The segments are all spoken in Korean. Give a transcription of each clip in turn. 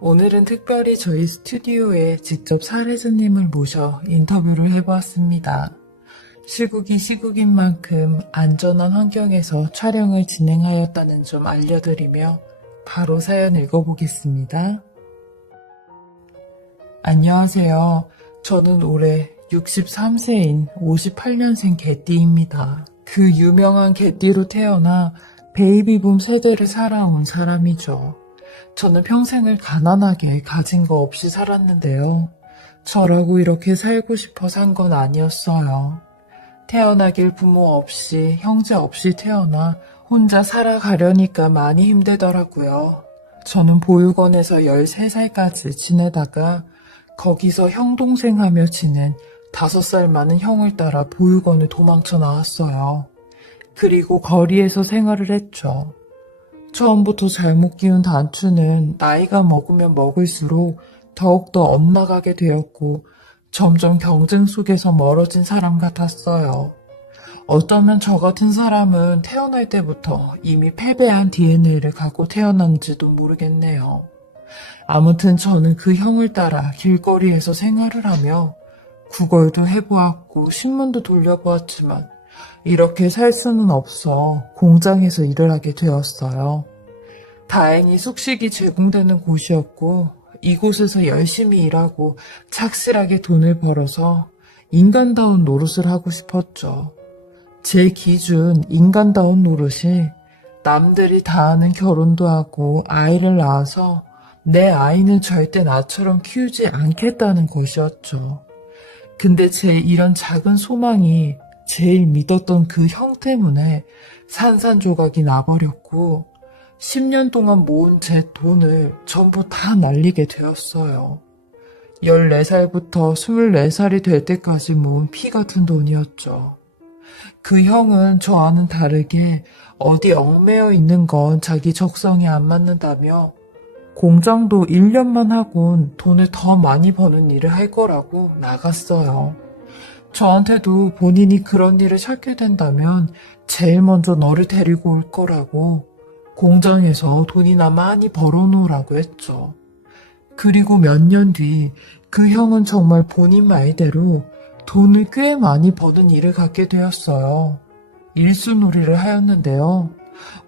오늘은 특별히 저희 스튜디오에 직접 사례자님을 모셔 인터뷰를 해보았습니다. 시국이 시국인 만큼 안전한 환경에서 촬영을 진행하였다는 점 알려드리며 바로 사연 읽어보겠습니다. 안녕하세요. 저는 올해 63세인 58년생 개띠입니다. 그 유명한 개띠로 태어나 베이비붐 세대를 살아온 사람이죠. 저는 평생을 가난하게 가진 거 없이 살았는데요. 저라고 이렇게 살고 싶어 산 건 아니었어요. 태어나길 부모 없이 형제 없이 태어나 혼자 살아가려니까 많이 힘들더라고요. 저는 보육원에서 13살까지 지내다가 거기서 형 동생 하며 지낸 5살 많은 형을 따라 보육원을 도망쳐 나왔어요. 그리고 거리에서 생활을 했죠. 처음부터 잘못 키운 단추는 나이가 먹으면 먹을수록 더욱더 엇나가게 되었고 점점 경쟁 속에서 멀어진 사람 같았어요. 어쩌면 저 같은 사람은 태어날 때부터 이미 패배한 DNA를 갖고 태어난지도 모르겠네요. 아무튼 저는 그 형을 따라 길거리에서 생활을 하며 구걸도 해보았고 신문도 돌려보았지만 이렇게 살 수는 없어 공장에서 일을 하게 되었어요. 다행히 숙식이 제공되는 곳이었고 이곳에서 열심히 일하고 착실하게 돈을 벌어서 인간다운 노릇을 하고 싶었죠. 제 기준 인간다운 노릇이 남들이 다 하는 결혼도 하고 아이를 낳아서 내 아이는 절대 나처럼 키우지 않겠다는 것이었죠. 근데 제 이런 작은 소망이 제일 믿었던 그 형 때문에 산산조각이 나버렸고 10년 동안 모은 제 돈을 전부 다 날리게 되었어요. 14살부터 24살이 될 때까지 모은 피 같은 돈이었죠. 그 형은 저와는 다르게 어디 얽매여 있는 건 자기 적성에 안 맞는다며 공장도 1년만 하곤 돈을 더 많이 버는 일을 할 거라고 나갔어요. 저한테도 본인이 그런 일을 찾게 된다면 제일 먼저 너를 데리고 올 거라고 공장에서 돈이나 많이 벌어놓으라고 했죠. 그리고 몇 년 뒤 그 형은 정말 본인 말대로 돈을 꽤 많이 버는 일을 갖게 되었어요. 일수놀이를 하였는데요.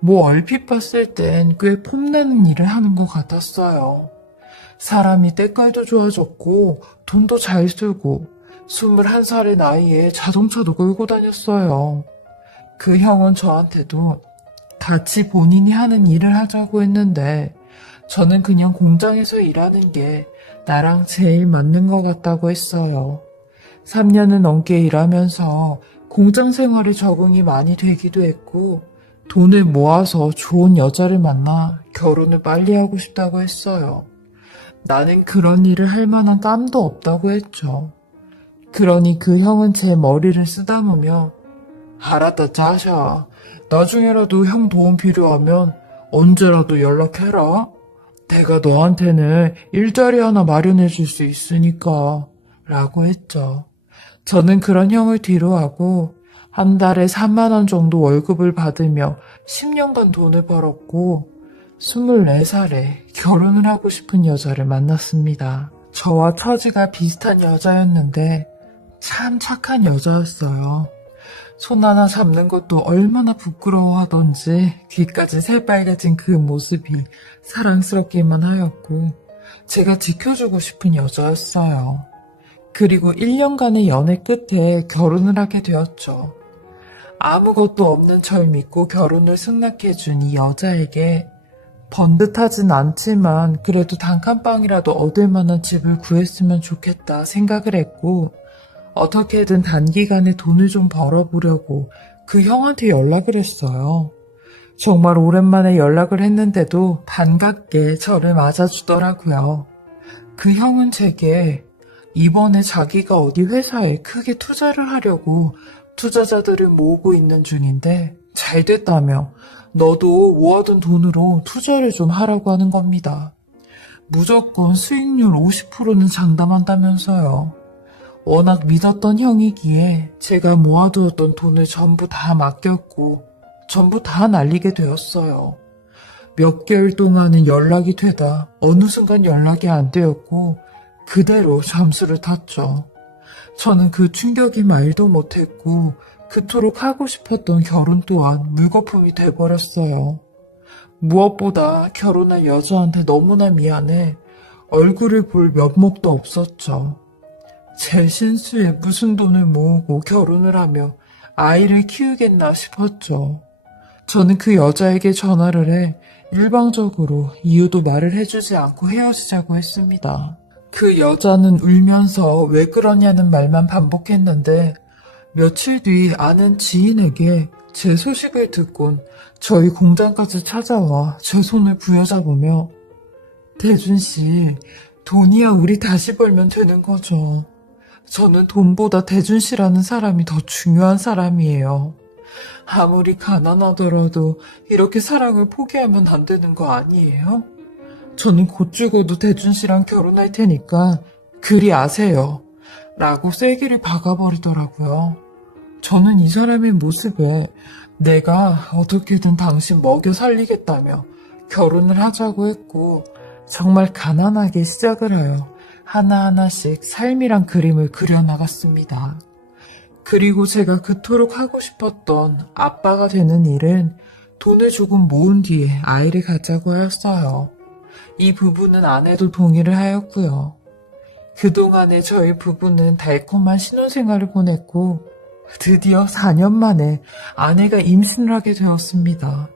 얼핏 봤을 땐 꽤 폼나는 일을 하는 것 같았어요. 사람이 때깔도 좋아졌고 돈도 잘 쓰고 21살의 나이에 자동차도 끌고 다녔어요. 그 형은 저한테도 같이 본인이 하는 일을 하자고 했는데 저는 그냥 공장에서 일하는 게 나랑 제일 맞는 것 같다고 했어요. 3년을 넘게 일하면서 공장 생활에 적응이 많이 되기도 했고 돈을 모아서 좋은 여자를 만나 결혼을 빨리 하고 싶다고 했어요. 나는 그런 일을 할 만한 깜도 없다고 했죠. 그러니 그 형은 제 머리를 쓰다보며 알았다 자샤. 나중에라도 형 도움 필요하면 언제라도 연락해라. 내가 너한테는 일자리 하나 마련해 줄 수 있으니까 라고 했죠. 저는 그런 형을 뒤로하고 한 달에 3만 원 정도 월급을 받으며 10년간 돈을 벌었고 24살에 결혼을 하고 싶은 여자를 만났습니다. 저와 처지가 비슷한 여자였는데 참 착한 여자였어요. 손 하나 잡는 것도 얼마나 부끄러워하던지 귀까지 새빨개진 그 모습이 사랑스럽기만 하였고 제가 지켜주고 싶은 여자였어요. 그리고 1년간의 연애 끝에 결혼을 하게 되었죠. 아무것도 없는 절 믿고 결혼을 승낙해준 이 여자에게 번듯하진 않지만 그래도 단칸방이라도 얻을 만한 집을 구했으면 좋겠다 생각을 했고 어떻게든 단기간에 돈을 좀 벌어보려고 그 형한테 연락을 했어요. 정말 오랜만에 연락을 했는데도 반갑게 저를 맞아주더라고요. 그 형은 제게 이번에 자기가 어디 회사에 크게 투자를 하려고 투자자들을 모으고 있는 중인데 잘 됐다며 너도 모아둔 돈으로 투자를 좀 하라고 하는 겁니다. 무조건 수익률 50%는 장담한다면서요. 워낙 믿었던 형이기에 제가 모아두었던 돈을 전부 다 맡겼고 전부 다 날리게 되었어요. 몇 개월 동안은 연락이 되다 어느 순간 연락이 안 되었고 그대로 잠수를 탔죠. 저는 그 충격이 말도 못했고 그토록 하고 싶었던 결혼 또한 물거품이 돼버렸어요. 무엇보다 결혼한 여자한테 너무나 미안해 얼굴을 볼 면목도 없었죠. 제 신수에 무슨 돈을 모으고 결혼을 하며 아이를 키우겠나 싶었죠. 저는 그 여자에게 전화를 해 일방적으로 이유도 말을 해주지 않고 헤어지자고 했습니다. 그 여자는 울면서 왜 그러냐는 말만 반복했는데 며칠 뒤 아는 지인에게 제 소식을 듣곤 저희 공장까지 찾아와 제 손을 부여잡으며 대준 씨, 돈이야 우리 다시 벌면 되는 거죠. 저는 돈보다 대준 씨라는 사람이 더 중요한 사람이에요. 아무리 가난하더라도 이렇게 사랑을 포기하면 안 되는 거 아니에요? 저는 곧 죽어도 대준 씨랑 결혼할 테니까 그리 아세요. 라고 쐐기를 박아버리더라고요. 저는 이 사람의 모습에 내가 어떻게든 당신 먹여 살리겠다며 결혼을 하자고 했고 정말 가난하게 시작을 하여 하나하나씩 삶이란 그림을 그려나갔습니다. 그리고 제가 그토록 하고 싶었던 아빠가 되는 일은 돈을 조금 모은 뒤에 아이를 갖자고 하였어요. 이 부부는 아내도 동의를 하였고요. 그동안에 저희 부부는 달콤한 신혼생활을 보냈고 드디어 4년 만에 아내가 임신을 하게 되었습니다.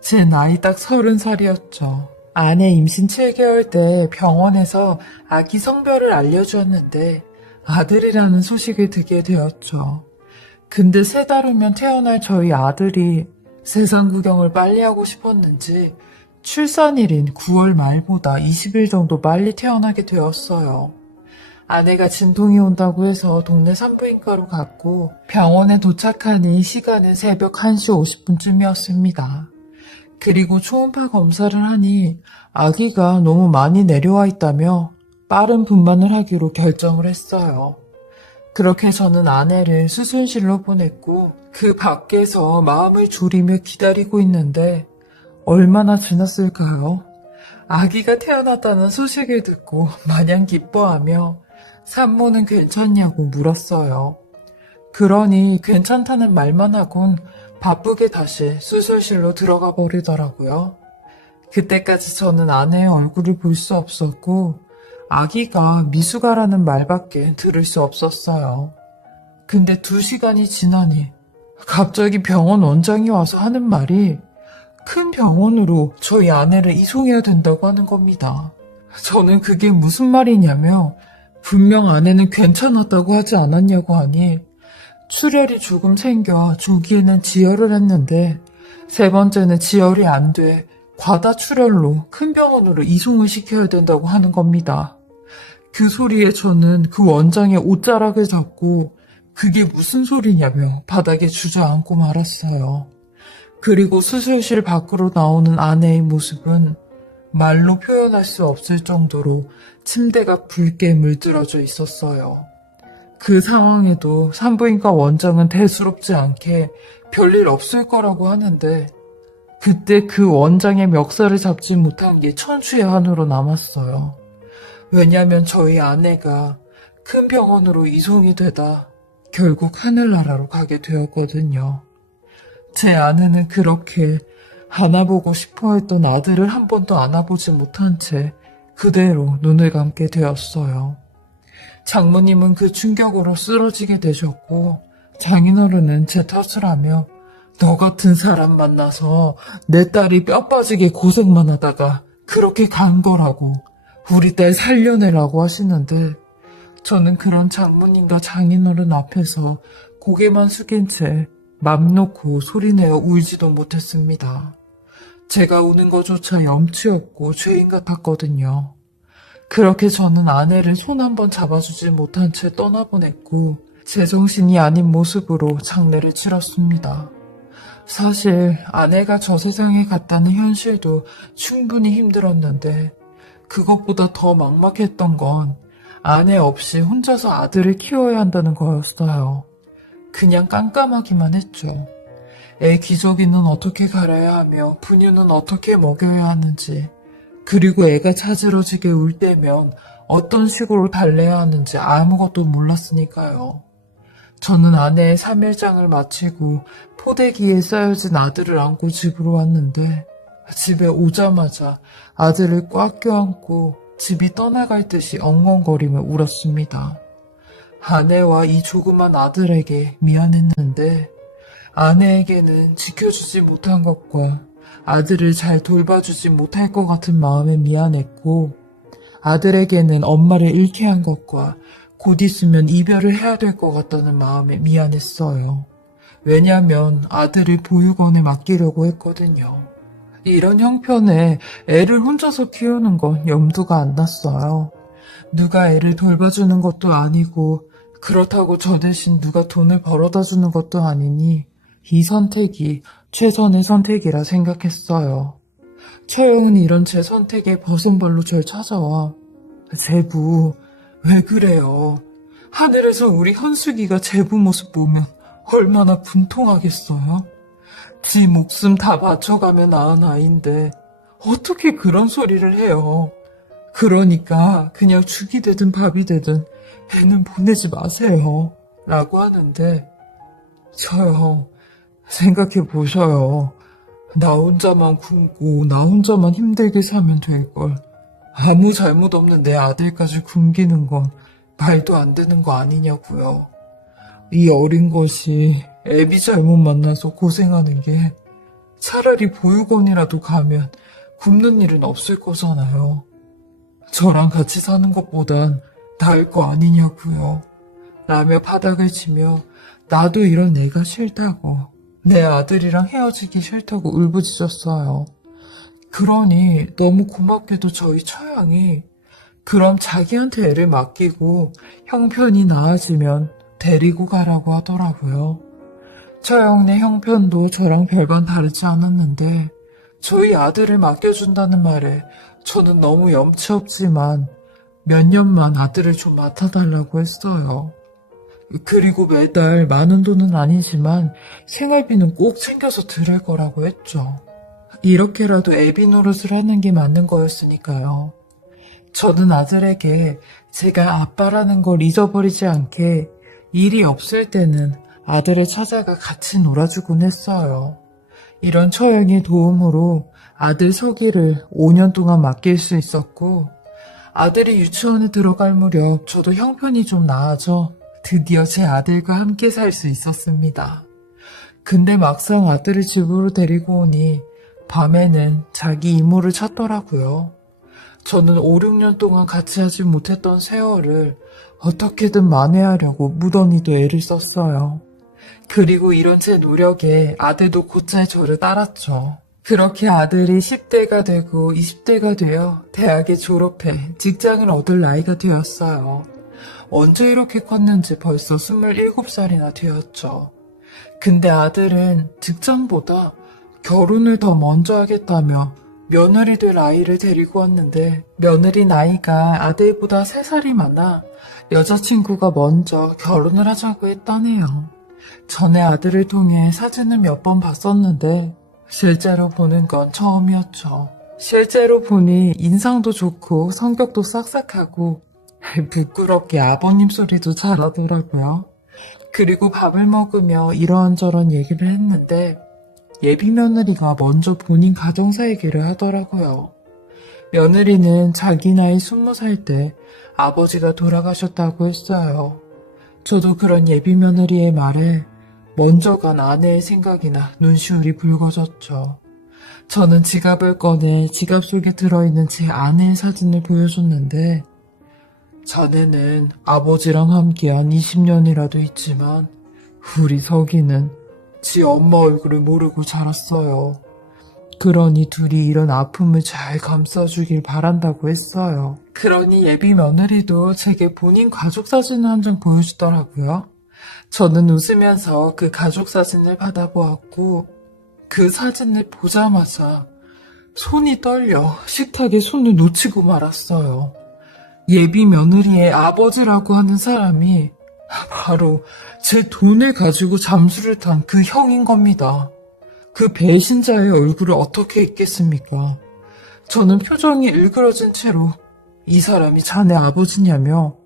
제 나이 딱 30살이었죠. 아내 임신 7개월 때 병원에서 아기 성별을 알려주었는데 아들이라는 소식을 듣게 되었죠. 근데 3달 후면 태어날 저희 아들이 세상 구경을 빨리 하고 싶었는지 출산일인 9월 말보다 20일 정도 빨리 태어나게 되었어요. 아내가 진통이 온다고 해서 동네 산부인과로 갔고 병원에 도착하니 시간은 새벽 1시 50분쯤이었습니다. 그리고 초음파 검사를 하니 아기가 너무 많이 내려와 있다며 빠른 분만을 하기로 결정을 했어요. 그렇게 저는 아내를 수술실로 보냈고 그 밖에서 마음을 졸이며 기다리고 있는데 얼마나 지났을까요? 아기가 태어났다는 소식을 듣고 마냥 기뻐하며 산모는 괜찮냐고 물었어요. 그러니 괜찮다는 말만 하곤 바쁘게 다시 수술실로 들어가 버리더라고요. 그때까지 저는 아내의 얼굴을 볼 수 없었고 아기가 미숙아라는 말밖에 들을 수 없었어요. 근데 2시간이 지나니 갑자기 병원 원장이 와서 하는 말이 큰 병원으로 저희 아내를 이송해야 된다고 하는 겁니다. 저는 그게 무슨 말이냐며 분명 아내는 괜찮았다고 하지 않았냐고 하니 출혈이 조금 생겨 조기에는 지혈을 했는데 3번째는 지혈이 안 돼 과다 출혈로 큰 병원으로 이송을 시켜야 된다고 하는 겁니다. 그 소리에 저는 그 원장의 옷자락을 잡고 그게 무슨 소리냐며 바닥에 주저앉고 말았어요. 그리고 수술실 밖으로 나오는 아내의 모습은 말로 표현할 수 없을 정도로 침대가 붉게 물들어져 있었어요. 그 상황에도 산부인과 원장은 대수롭지 않게 별일 없을 거라고 하는데 그때 그 원장의 멱살을 잡지 못한 게 천추의 한으로 남았어요. 왜냐면 저희 아내가 큰 병원으로 이송이 되다 결국 하늘나라로 가게 되었거든요. 제 아내는 그렇게 안아보고 싶어 했던 아들을 한 번도 안아보지 못한 채 그대로 눈을 감게 되었어요. 장모님은 그 충격으로 쓰러지게 되셨고 장인어른은 제 탓을 하며 너 같은 사람 만나서 내 딸이 뼈 빠지게 고생만 하다가 그렇게 간 거라고 우리 딸 살려내라고 하시는데 저는 그런 장모님과 장인어른 앞에서 고개만 숙인 채 맘 놓고 소리내어 울지도 못했습니다. 제가 우는 것조차 염치였고 죄인 같았거든요. 그렇게 저는 아내를 손 한 번 잡아주지 못한 채 떠나보냈고 제정신이 아닌 모습으로 장례를 치렀습니다. 사실 아내가 저 세상에 갔다는 현실도 충분히 힘들었는데 그것보다 더 막막했던 건 아내 없이 혼자서 아들을 키워야 한다는 거였어요. 그냥 깜깜하기만 했죠. 애 기저귀는 어떻게 갈아야 하며 분유는 어떻게 먹여야 하는지, 그리고 애가 자지러지게 울 때면 어떤 식으로 달래야 하는지 아무것도 몰랐으니까요. 저는 아내의 3일장을 마치고 포대기에 쌓여진 아들을 안고 집으로 왔는데 집에 오자마자 아들을 꽉 껴안고 집이 떠나갈 듯이 엉엉거리며 울었습니다. 아내와 이 조그만 아들에게 미안했는데 아내에게는 지켜주지 못한 것과 아들을 잘 돌봐주지 못할 것 같은 마음에 미안했고 아들에게는 엄마를 잃게 한 것과 곧 있으면 이별을 해야 될 것 같다는 마음에 미안했어요. 왜냐하면 아들을 보육원에 맡기려고 했거든요. 이런 형편에 애를 혼자서 키우는 건 염두가 안 났어요. 누가 애를 돌봐주는 것도 아니고 그렇다고 저 대신 누가 돈을 벌어다 주는 것도 아니니 이 선택이 최선의 선택이라 생각했어요. 처형은 이런 제 선택에 벗은 발로 절 찾아와 제부 왜 그래요? 하늘에서 우리 현숙이가 제부 모습 보면 얼마나 분통하겠어요? 지 목숨 다 바쳐가며 낳은 아이인데 어떻게 그런 소리를 해요? 그러니까 그냥 죽이 되든 밥이 되든 애는 보내지 마세요. 라고 하는데 저요, 생각해 보셔요. 나 혼자만 굶고 나 혼자만 힘들게 사면 될걸. 아무 잘못 없는 내 아들까지 굶기는 건 말도 안 되는 거 아니냐고요. 이 어린 것이 애비 잘못 만나서 고생하는 게 차라리 보육원이라도 가면 굶는 일은 없을 거잖아요. 저랑 같이 사는 것보단 나을 거 아니냐고요. 라며 바닥을 치며 나도 이런 내가 싫다고, 내 아들이랑 헤어지기 싫다고 울부짖었어요. 그러니 너무 고맙게도 저희 처양이 그럼 자기한테 애를 맡기고 형편이 나아지면 데리고 가라고 하더라고요. 처형네 형편도 저랑 별반 다르지 않았는데 저희 아들을 맡겨준다는 말에 저는 너무 염치 없지만 몇 년만 아들을 좀 맡아달라고 했어요. 그리고 매달 많은 돈은 아니지만 생활비는 꼭 챙겨서 드릴 거라고 했죠. 이렇게라도 애비 노릇을 하는 게 맞는 거였으니까요. 저는 아들에게 제가 아빠라는 걸 잊어버리지 않게 일이 없을 때는 아들을 찾아가 같이 놀아주곤 했어요. 이런 처형의 도움으로 아들 서기를 5년 동안 맡길 수 있었고 아들이 유치원에 들어갈 무렵 저도 형편이 좀 나아져 드디어 제 아들과 함께 살 수 있었습니다. 근데 막상 아들을 집으로 데리고 오니 밤에는 자기 이모를 찾더라고요. 저는 5, 6년 동안 같이 하지 못했던 세월을 어떻게든 만회하려고 무던히도 애를 썼어요. 그리고 이런 제 노력에 아들도 곧잘 저를 따랐죠. 그렇게 아들이 10대가 되고 20대가 되어 대학에 졸업해 직장을 얻을 나이가 되었어요. 언제 이렇게 컸는지 벌써 27살이나 되었죠. 근데 아들은 직장보다 결혼을 더 먼저 하겠다며 며느리 될 아이를 데리고 왔는데 며느리 나이가 아들보다 3살이 많아 여자친구가 먼저 결혼을 하자고 했다네요. 전에 아들을 통해 사진을 몇 번 봤었는데 실제로 보는 건 처음이었죠. 실제로 보니 인상도 좋고 성격도 싹싹하고 부끄럽게 아버님 소리도 잘하더라고요. 그리고 밥을 먹으며 이러한저런 얘기를 했는데 예비 며느리가 먼저 본인 가정사 얘기를 하더라고요. 며느리는 자기 나이 20살 때 아버지가 돌아가셨다고 했어요. 저도 그런 예비 며느리의 말에 먼저 간 아내의 생각이나 눈시울이 붉어졌죠. 저는 지갑을 꺼내 지갑 속에 들어있는 제 아내의 사진을 보여줬는데 자네는 아버지랑 함께한 20년이라도 있지만 우리 석이는 지 엄마 얼굴을 모르고 자랐어요. 그러니 둘이 이런 아픔을 잘 감싸주길 바란다고 했어요. 그러니 예비 며느리도 제게 본인 가족 사진을 한 장 보여주더라고요. 저는 웃으면서 그 가족 사진을 받아보았고 그 사진을 보자마자 손이 떨려 식탁에 손을 놓치고 말았어요. 예비 며느리의 아버지라고 하는 사람이 바로 제 돈을 가지고 잠수를 탄 그 형인 겁니다. 그 배신자의 얼굴을 어떻게 잊겠습니까? 저는 표정이 일그러진 채로 이 사람이 자네 아버지냐며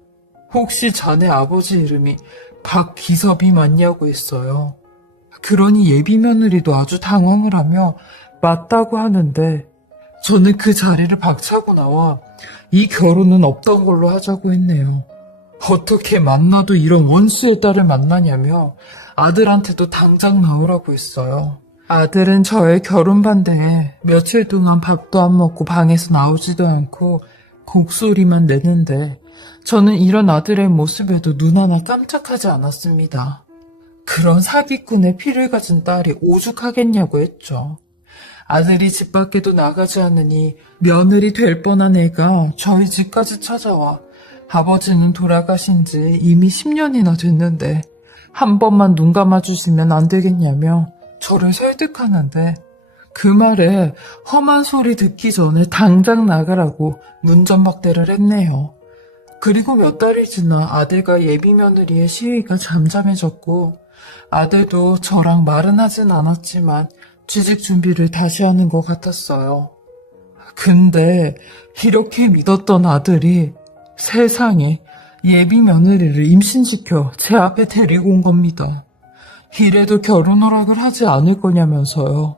혹시 자네 아버지 이름이 박기섭이 맞냐고 했어요. 그러니 예비 며느리도 아주 당황을 하며 맞다고 하는데 저는 그 자리를 박차고 나와 이 결혼은 없던 걸로 하자고 했네요. 어떻게 만나도 이런 원수의 딸을 만나냐며 아들한테도 당장 나오라고 했어요. 아들은 저의 결혼 반대에 며칠 동안 밥도 안 먹고 방에서 나오지도 않고 곡소리만 내는데 저는 이런 아들의 모습에도 눈 하나 깜짝하지 않았습니다. 그런 사기꾼의 피를 가진 딸이 오죽하겠냐고 했죠. 아들이 집 밖에도 나가지 않으니 며느리 될 뻔한 애가 저희 집까지 찾아와 아버지는 돌아가신 지 이미 10년이나 됐는데 한 번만 눈 감아주시면 안 되겠냐며 저를 설득하는데 그 말에 험한 소리 듣기 전에 당장 나가라고 문전박대를 했네요. 그리고 몇 달이 지나 아들과 예비 며느리의 시위가 잠잠해졌고 아들도 저랑 말은 하진 않았지만 취직 준비를 다시 하는 것 같았어요. 근데 이렇게 믿었던 아들이 세상에 예비 며느리를 임신시켜 제 앞에 데리고 온 겁니다. 이래도 결혼 허락을 하지 않을 거냐면서요.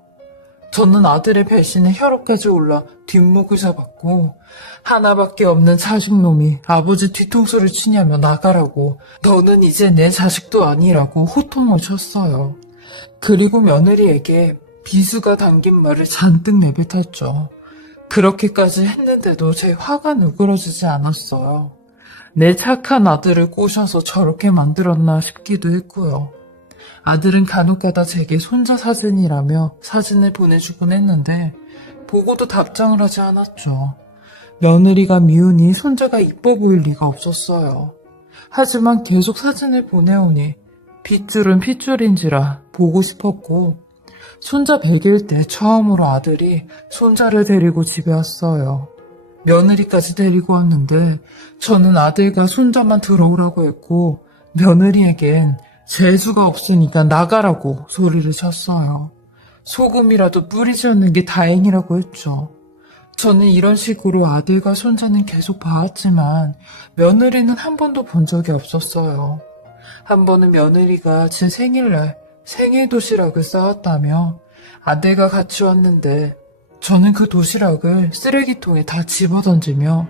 저는 아들의 배신에 혈압까지 올라 뒷목을 잡았고 하나밖에 없는 자식놈이 아버지 뒤통수를 치냐며 나가라고 너는 이제 내 자식도 아니라고 호통을 쳤어요. 그리고 며느리에게 비수가 담긴 말을 잔뜩 내뱉었죠. 그렇게까지 했는데도 제 화가 누그러지지 않았어요. 내 착한 아들을 꼬셔서 저렇게 만들었나 싶기도 했고요. 아들은 간혹가다 제게 손자 사진이라며 사진을 보내주곤 했는데 보고도 답장을 하지 않았죠. 며느리가 미우니 손자가 이뻐 보일 리가 없었어요. 하지만 계속 사진을 보내오니 핏줄은 핏줄인지라 보고 싶었고 손자 100일 때 처음으로 아들이 손자를 데리고 집에 왔어요. 며느리까지 데리고 왔는데 저는 아들과 손자만 들어오라고 했고 며느리에겐 재수가 없으니까 나가라고 소리를 쳤어요. 소금이라도 뿌리지 않는 게 다행이라고 했죠. 저는 이런 식으로 아들과 손자는 계속 봐왔지만 며느리는 한 번도 본 적이 없었어요. 한 번은 며느리가 제 생일날 생일 도시락을 싸왔다며 아들과 같이 왔는데 저는 그 도시락을 쓰레기통에 다 집어던지며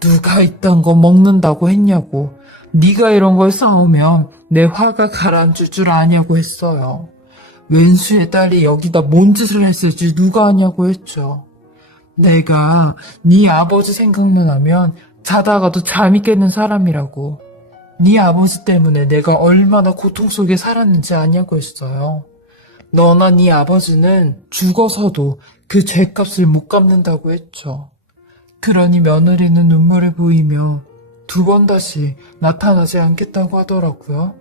누가 이딴 거 먹는다고 했냐고 네가 이런 걸 싸우면 내 화가 가라앉을 줄 아냐고 했어요. 왼수의 딸이 여기다 뭔 짓을 했을지 누가 아냐고 했죠. 내가 네 아버지 생각만 하면 자다가도 잠이 깨는 사람이라고. 네 아버지 때문에 내가 얼마나 고통 속에 살았는지 아냐고 했어요. 너나 네 아버지는 죽어서도 그 죄값을 못 갚는다고 했죠. 그러니 며느리는 눈물을 보이며 2번 다시 나타나지 않겠다고 하더라고요.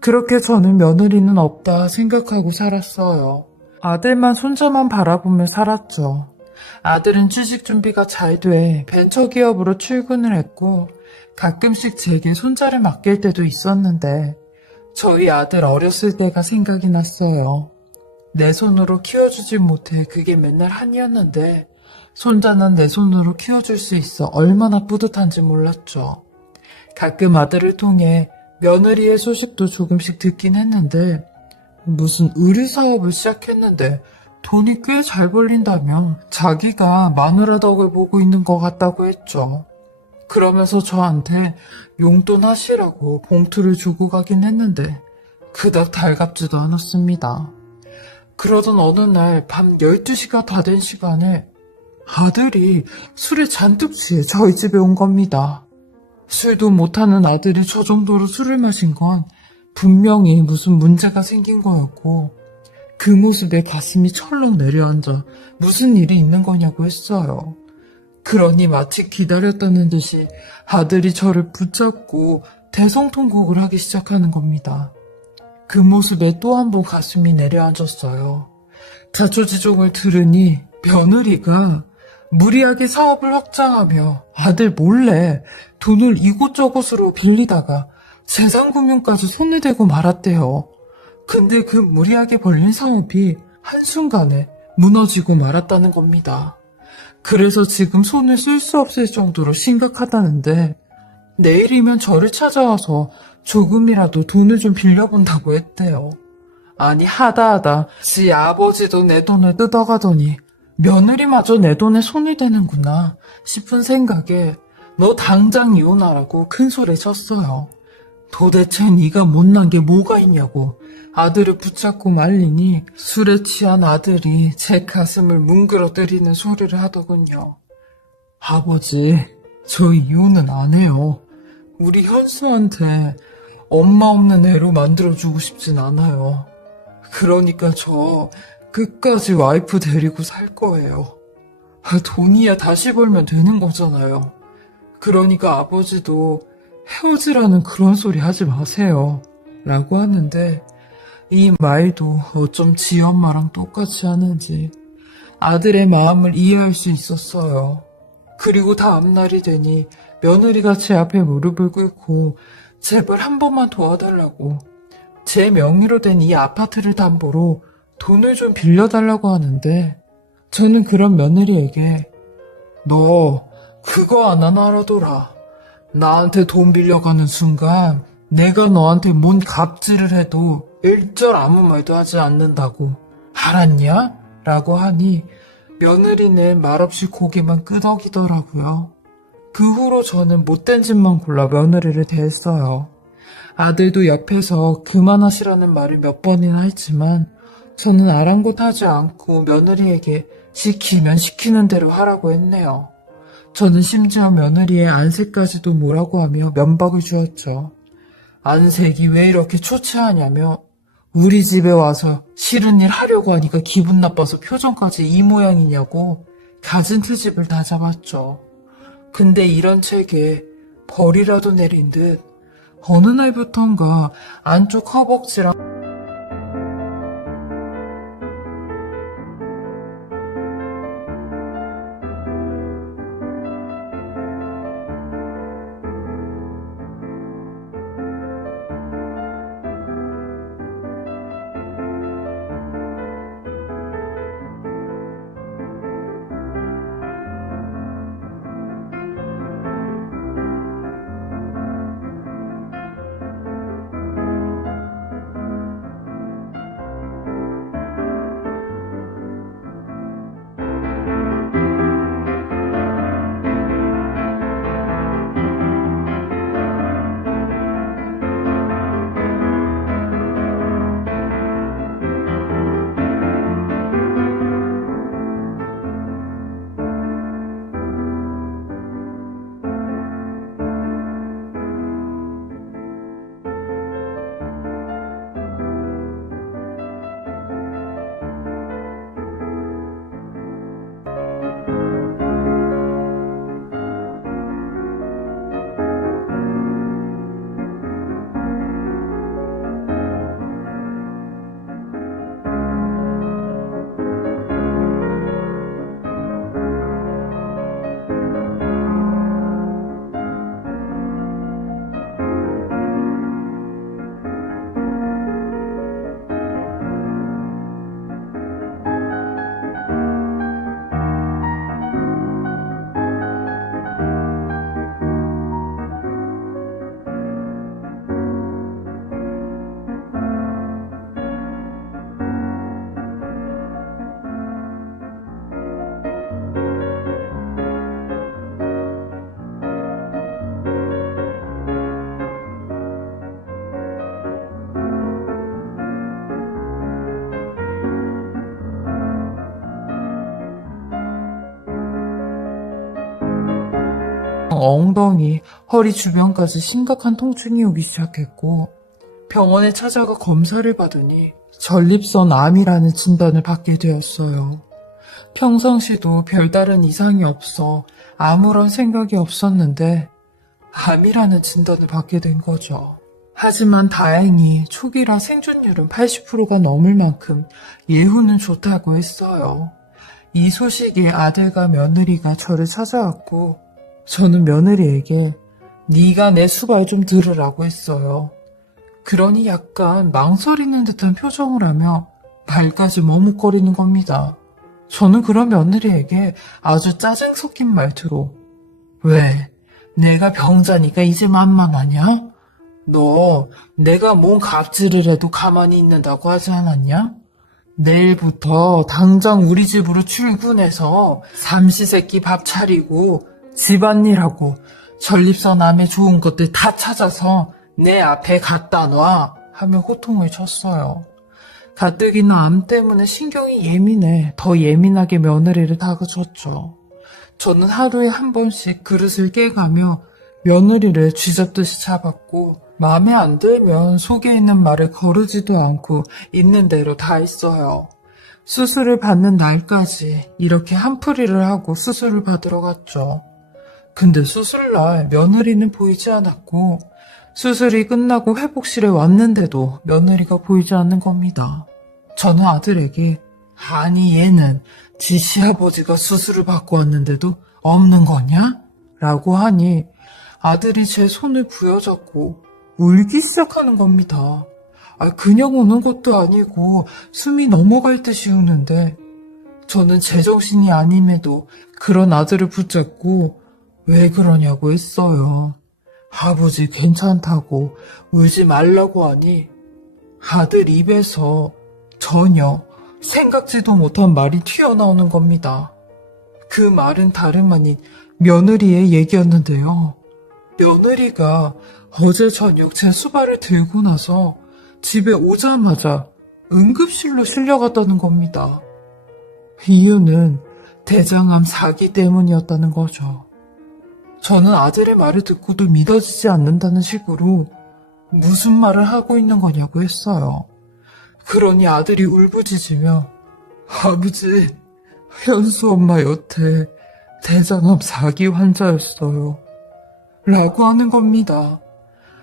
그렇게 저는 며느리는 없다 생각하고 살았어요. 아들만 손자만 바라보며 살았죠. 아들은 취직 준비가 잘 돼 벤처기업으로 출근을 했고 가끔씩 제게 손자를 맡길 때도 있었는데 저희 아들 어렸을 때가 생각이 났어요. 내 손으로 키워주지 못해 그게 맨날 한이었는데 손자는 내 손으로 키워줄 수 있어 얼마나 뿌듯한지 몰랐죠. 가끔 아들을 통해 며느리의 소식도 조금씩 듣긴 했는데 무슨 의류 사업을 시작했는데 돈이 꽤 잘 벌린다며 자기가 마누라 덕을 보고 있는 것 같다고 했죠. 그러면서 저한테 용돈 하시라고 봉투를 주고 가긴 했는데 그닥 달갑지도 않았습니다. 그러던 어느 날 밤 12시가 다 된 시간에 아들이 술에 잔뜩 취해 저희 집에 온 겁니다. 술도 못하는 아들이 저 정도로 술을 마신 건 분명히 무슨 문제가 생긴 거였고 그 모습에 가슴이 철렁 내려앉아 무슨 일이 있는 거냐고 했어요. 그러니 마치 기다렸다는 듯이 아들이 저를 붙잡고 대성통곡을 하기 시작하는 겁니다. 그 모습에 또 한 번 가슴이 내려앉았어요. 자초지종을 들으니 며느리가 무리하게 사업을 확장하며 아들 몰래 돈을 이곳저곳으로 빌리다가 재산금융까지 손을 대고 말았대요. 근데 그 무리하게 벌린 사업이 한순간에 무너지고 말았다는 겁니다. 그래서 지금 손을 쓸 수 없을 정도로 심각하다는데 내일이면 저를 찾아와서 조금이라도 돈을 좀 빌려본다고 했대요. 아니 하다 지 아버지도 내 돈을 뜯어가더니 며느리마저 내 돈에 손을 대는구나 싶은 생각에 너 당장 이혼하라고 큰 소리 쳤어요. 도대체 네가 못난 게 뭐가 있냐고 아들을 붙잡고 말리니 술에 취한 아들이 제 가슴을 뭉그러뜨리는 소리를 하더군요. 아버지, 저 이혼은 안 해요. 우리 현수한테 엄마 없는 애로 만들어주고 싶진 않아요. 그러니까 저 끝까지 와이프 데리고 살 거예요. 돈이야 다시 벌면 되는 거잖아요. 그러니까 아버지도 헤어지라는 그런 소리 하지 마세요. 라고 하는데 이 말도 어쩜 지 엄마랑 똑같이 하는지 아들의 마음을 이해할 수 있었어요. 그리고 다음날이 되니 며느리가 제 앞에 무릎을 꿇고 제발 한 번만 도와달라고 제 명의로 된 이 아파트를 담보로 돈을 좀 빌려달라고 하는데 저는 그런 며느리에게 너 그거 하나 알아둬라. 나한테 돈 빌려가는 순간 내가 너한테 뭔 갑질을 해도 일절 아무 말도 하지 않는다고. 알았냐? 라고 하니 며느리는 말없이 고개만 끄덕이더라고요. 그 후로 저는 못된 짓만 골라 며느리를 대했어요. 아들도 옆에서 그만하시라는 말을 몇 번이나 했지만 저는 아랑곳하지 않고 며느리에게 시키면 시키는 대로 하라고 했네요. 저는 심지어 며느리의 안색까지도 뭐라고 하며 면박을 주었죠. 안색이 왜 이렇게 초췌하냐며 우리 집에 와서 싫은 일 하려고 하니까 기분 나빠서 표정까지 이 모양이냐고 갖은 트집을 다 잡았죠. 근데 이런 책에 벌이라도 내린 듯 어느 날부턴가 안쪽 허벅지랑 엉덩이, 허리 주변까지 심각한 통증이 오기 시작했고 병원에 찾아가 검사를 받으니 전립선 암이라는 진단을 받게 되었어요. 평상시도 별다른 이상이 없어 아무런 생각이 없었는데 암이라는 진단을 받게 된 거죠. 하지만 다행히 초기라 생존율은 80%가 넘을 만큼 예후는 좋다고 했어요. 이 소식에 아들과 며느리가 저를 찾아왔고 저는 며느리에게 네가 내 수발 좀 들으라고 했어요. 그러니 약간 망설이는 듯한 표정을 하며 발까지 머뭇거리는 겁니다. 저는 그런 며느리에게 아주 짜증 섞인 말투로 왜? 내가 병자니까 이제 만만하냐? 너 내가 뭔 갑질을 해도 가만히 있는다고 하지 않았냐? 내일부터 당장 우리 집으로 출근해서 삼시세끼 밥 차리고 집안일하고 전립선 암에 좋은 것들 다 찾아서 내 앞에 갖다 놔 하며 호통을 쳤어요. 가뜩이나 암 때문에 신경이 예민해 더 예민하게 며느리를 다그쳤죠. 저는 하루에 한 번씩 그릇을 깨가며 며느리를 쥐잡듯이 잡았고 마음에 안 들면 속에 있는 말을 거르지도 않고 있는 대로 다 했어요. 수술을 받는 날까지 이렇게 한풀이를 하고 수술을 받으러 갔죠. 근데 수술날 며느리는 보이지 않았고 수술이 끝나고 회복실에 왔는데도 며느리가 보이지 않는 겁니다. 저는 아들에게 아니 얘는 지 시아버지가 수술을 받고 왔는데도 없는 거냐? 라고 하니 아들이 제 손을 부여잡고 울기 시작하는 겁니다. 그냥 우는 것도 아니고 숨이 넘어갈 듯이 우는데 저는 제정신이 아님에도 그런 아들을 붙잡고 왜 그러냐고 했어요. 아버지 괜찮다고 울지 말라고 하니 아들 입에서 전혀 생각지도 못한 말이 튀어나오는 겁니다. 그 말은 다름 아닌 며느리의 얘기였는데요. 며느리가 어제 저녁 제 수발을 들고 나서 집에 오자마자 응급실로 실려갔다는 겁니다. 이유는 대장암 사기 때문이었다는 거죠. 저는 아들의 말을 듣고도 믿어지지 않는다는 식으로 무슨 말을 하고 있는 거냐고 했어요. 그러니 아들이 울부짖으며 아버지, 현수 엄마 여태 대장암 4기 환자였어요. 라고 하는 겁니다.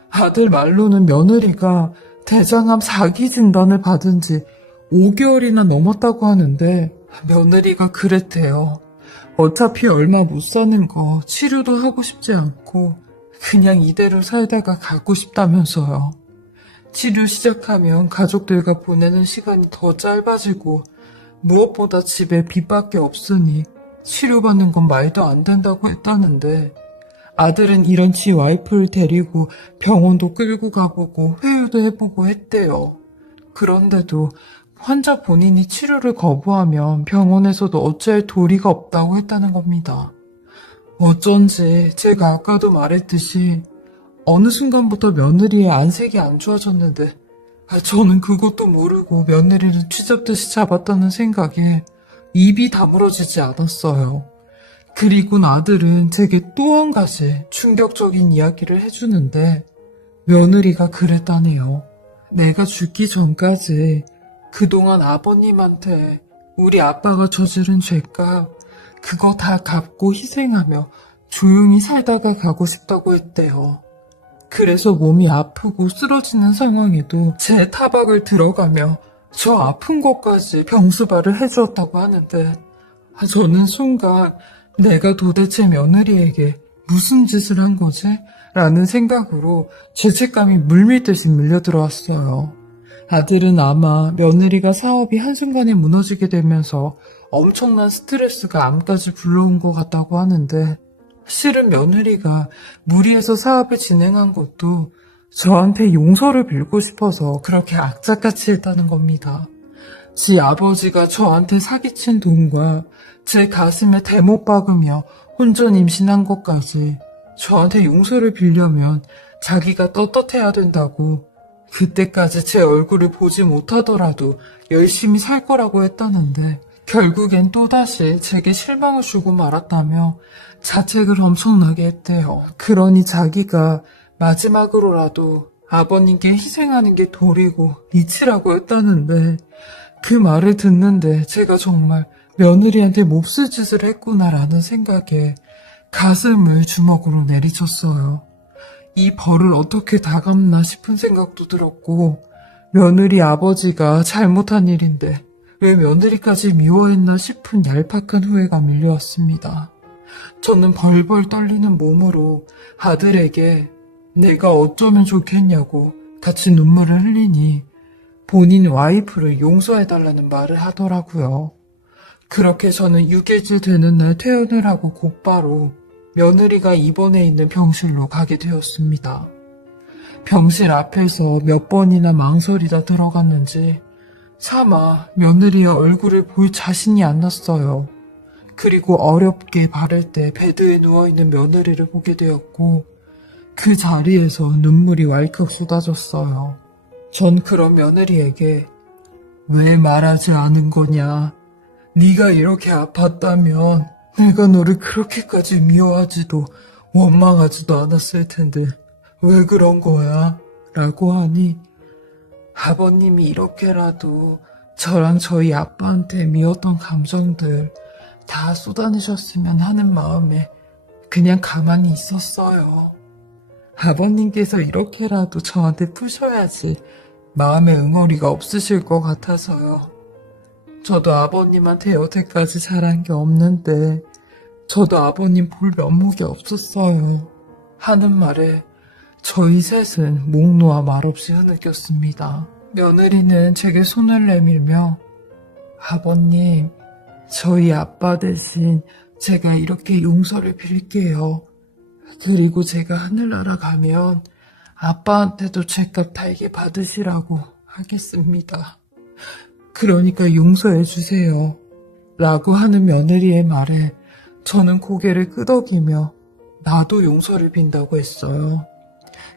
아들 말로는 며느리가 대장암 4기 진단을 받은 지 5개월이나 넘었다고 하는데 며느리가 그랬대요. 어차피 얼마 못 사는 거 치료도 하고 싶지 않고 그냥 이대로 살다가 가고 싶다면서요. 치료 시작하면 가족들과 보내는 시간이 더 짧아지고 무엇보다 집에 빚밖에 없으니 치료받는 건 말도 안 된다고 했다는데 아들은 이런 지 와이프를 데리고 병원도 끌고 가보고 회유도 해보고 했대요. 그런데도 환자 본인이 치료를 거부하면 병원에서도 어찌할 도리가 없다고 했다는 겁니다. 어쩐지 제가 아까도 말했듯이 어느 순간부터 며느리의 안색이 안 좋아졌는데 저는 그것도 모르고 며느리를 쥐잡듯이 잡았다는 생각에 입이 다물어지지 않았어요. 그리고 아들은 제게 또 한 가지 충격적인 이야기를 해주는데 며느리가 그랬다네요. 내가 죽기 전까지 그동안 아버님한테 우리 아빠가 저지른 죄값 그거 다 갚고 희생하며 조용히 살다가 가고 싶다고 했대요. 그래서 몸이 아프고 쓰러지는 상황에도 제 타박을 들어가며 저 아픈 것까지 병수발을 해주었다고 하는데 저는 순간 내가 도대체 며느리에게 무슨 짓을 한 거지? 라는 생각으로 죄책감이 물밀듯이 밀려들어왔어요. 아들은 아마 며느리가 사업이 한순간에 무너지게 되면서 엄청난 스트레스가 암까지 불러온 것 같다고 하는데 실은 며느리가 무리해서 사업을 진행한 것도 저한테 용서를 빌고 싶어서 그렇게 악착같이 했다는 겁니다. 지 아버지가 저한테 사기친 돈과 제 가슴에 대못 박으며 혼전 임신한 것까지 저한테 용서를 빌려면 자기가 떳떳해야 된다고 그때까지 제 얼굴을 보지 못하더라도 열심히 살 거라고 했다는데 결국엔 또다시 제게 실망을 주고 말았다며 자책을 엄청나게 했대요. 그러니 자기가 마지막으로라도 아버님께 희생하는 게 도리고 이치라고 했다는데 그 말을 듣는데 제가 정말 며느리한테 몹쓸 짓을 했구나라는 생각에 가슴을 주먹으로 내리쳤어요. 이 벌을 어떻게 다 갚나 싶은 생각도 들었고 며느리 아버지가 잘못한 일인데 왜 며느리까지 미워했나 싶은 얄팍한 후회가 밀려왔습니다. 저는 벌벌 떨리는 몸으로 아들에게 내가 어쩌면 좋겠냐고 같이 눈물을 흘리니 본인 와이프를 용서해달라는 말을 하더라고요. 그렇게 저는 6일째 되는 날 퇴원을 하고 곧바로 며느리가 입원해 있는 병실로 가게 되었습니다. 병실 앞에서 몇 번이나 망설이다 들어갔는지 차마 며느리의 얼굴을 볼 자신이 안 났어요. 그리고 어렵게 바를 때 베드에 누워있는 며느리를 보게 되었고 그 자리에서 눈물이 왈칵 쏟아졌어요. 전 그런 며느리에게 왜 말하지 않은 거냐? 네가 이렇게 아팠다면 내가 너를 그렇게까지 미워하지도 원망하지도 않았을 텐데 왜 그런 거야? 라고 하니 아버님이 이렇게라도 저랑 저희 아빠한테 미웠던 감정들 다 쏟아내셨으면 하는 마음에 그냥 가만히 있었어요. 아버님께서 이렇게라도 저한테 푸셔야지 마음에 응어리가 없으실 것 같아서요. 저도 아버님한테 여태까지 잘한 게 없는데 저도 아버님 볼 면목이 없었어요. 하는 말에 저희 셋은 목 놓아 말없이 흐느꼈습니다. 며느리는 제게 손을 내밀며 아버님, 저희 아빠 대신 제가 이렇게 용서를 빌게요. 그리고 제가 하늘나라 가면 아빠한테도 죄값 달게 받으시라고 하겠습니다. 그러니까 용서해 주세요. 라고 하는 며느리의 말에 저는 고개를 끄덕이며 나도 용서를 빈다고 했어요.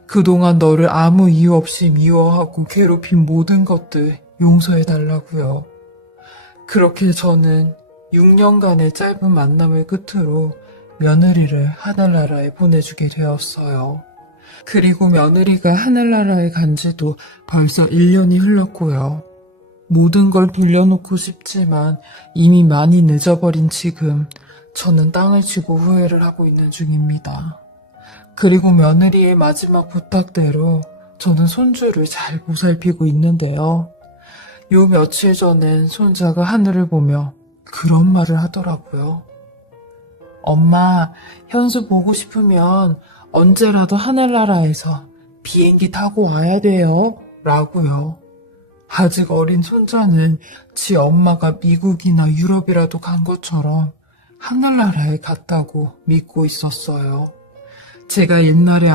그동안 너를 아무 이유 없이 미워하고 괴롭힌 모든 것들 용서해 달라고요. 그렇게 저는 6년간의 짧은 만남을 끝으로 며느리를 하늘나라에 보내주게 되었어요. 그리고 며느리가 하늘나라에 간 지도 벌써 1년이 흘렀고요. 모든 걸 돌려놓고 싶지만 이미 많이 늦어버린 지금 저는 땅을 치고 후회를 하고 있는 중입니다. 그리고 며느리의 마지막 부탁대로 저는 손주를 잘 보살피고 있는데요. 요 며칠 전엔 손자가 하늘을 보며 그런 말을 하더라고요. 엄마, 현수 보고 싶으면 언제라도 하늘나라에서 비행기 타고 와야 돼요. 라고요. 아직 어린 손자는 지 엄마가 미국이나 유럽이라도 간 것처럼 하늘나라에 갔다고 믿고 있었어요. 제가 옛날에